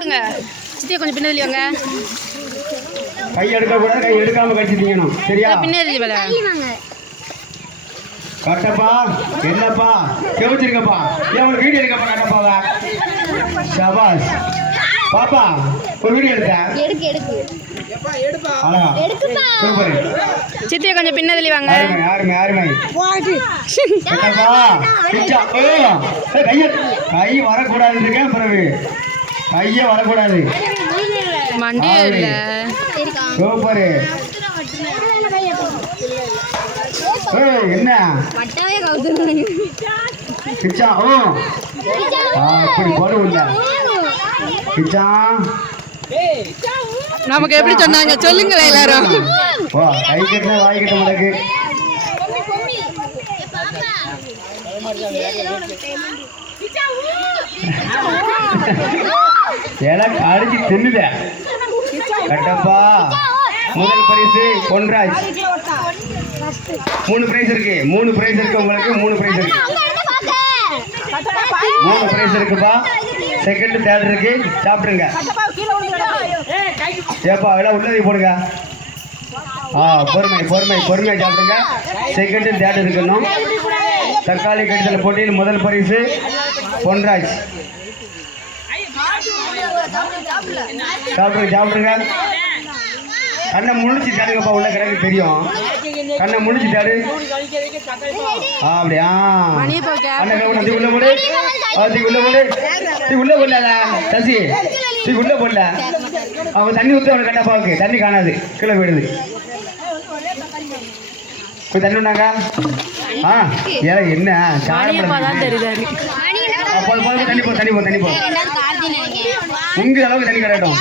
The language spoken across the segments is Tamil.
கொடுங்க. சித்தியை கொஞ்சம் பின்னாடி வாங்க. கை எடுக்க கூடாது, கை எடுக்காம கழிச்சிட்டீங்கணும். சரியா? பின்னாடி வேலை. கட்டப்பா என்னப்பா கெவச்சிருக்கப்பா. ஏன் ஒரு வீடியோ எடுக்கப்பா கட்டப்பாவா? ஷபாஸ் பாப்பா ஒரு வீடியோ எடுத்தேன். அழகா சூப்பர். சித்தியை கொஞ்சம் பின்னாடி வாங்க. யாருமே கட்டப்பா பிச்சா. கை வரக்கூடாது இருக்கேன். பிறகு கையே வரக்கூடாது. மண்டே இல்ல. சூப்பர். என்ன பிச்சா? அப்படி போட இல்ல பிச்சா. நமக்கு எப்படி சொன்னாங்க சொல்லுங்களேன் எல்லாரும். கை கட்டின வாய் கட்ட மாட்டேக்கு. எல்லாம் கடிச்சு தின்னுத. கட்டப்பா முதல் பரிசு பொன்ராஜ். 3 பிரைஸ் இருக்கு. 3 பிரைஸ் இருக்கு உங்களுக்கு. 3 பிரைஸ் இருக்கு. 3 பிரைஸ் இருக்குப்பா. செகண்ட் தேர்ட் இருக்கு. சாப்பிடுங்க. ஏப்பா எல்லாம் உள்ளதை போடுங்க. பொறுமை சாப்பிடுங்க. செகண்ட் தேர்ட் இருக்கணும். தக்காளி கடிதல் போட்டியில் முதல் பரிசு பொன்ராஜ். சாப்பிடுங்க. கண்ணை முழிச்சு தேடுங்கப்பா. உள்ள கிடக்கு தெரியும். கண்ணை முழிச்சு தேடு. அப்படியா? உள்ள போடல சசி. உள்ள போடல. அவங்க தண்ணி ஊற்று. அவனுக்கு கண்ணப்பாவுக்கு தண்ணி காணாது. கீழே போயிடுது. போய் தண்ணி விட்டாங்க. என்ன தண்ணி போ. உங்க அளவுக்கு தண்ணி கிடையாட்டும்.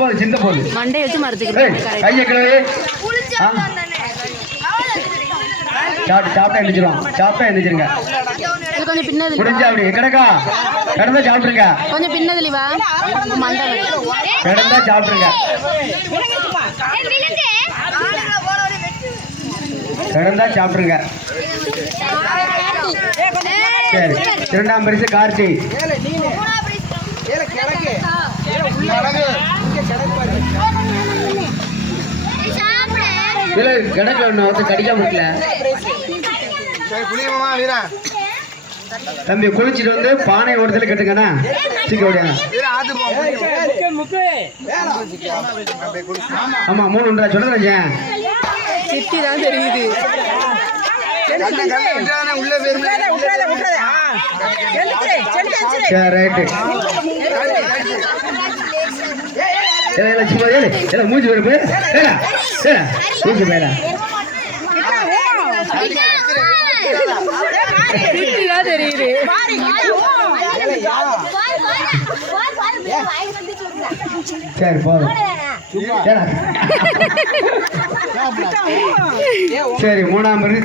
போது சிந்த போகுது. மண்டை வச்சு மரத்துக்கு கையை கிளவு. சாப்பிட்டா எழுந்திருங்க. கொஞ்சம் பின்னாடி முடிஞ்சா அப்படி கிடக்கா கிடந்தா சாப்பிடுங்க. கொஞ்சம் பின்னாடி வா. கிடந்தா சாப்பிடுங்க. கிடந்தா சாப்பிடுங்க. சரி. 2ஆம் பரிசு கார்த்தி. கிடக்கல கடிக்காம இருக்கல. தம்பி குளிச்சுட்டு வந்து பானை ஓரத்தில் கட்டுங்கண்ணா. ஆமா 3 ஒன்றா சொல்லுறேன். சித்தி தான் தெரியுது. மூச்சு வருப்பு மூச்சு பேர தெரியுது. சரி போதும். சரி 3ஆம் பரிசு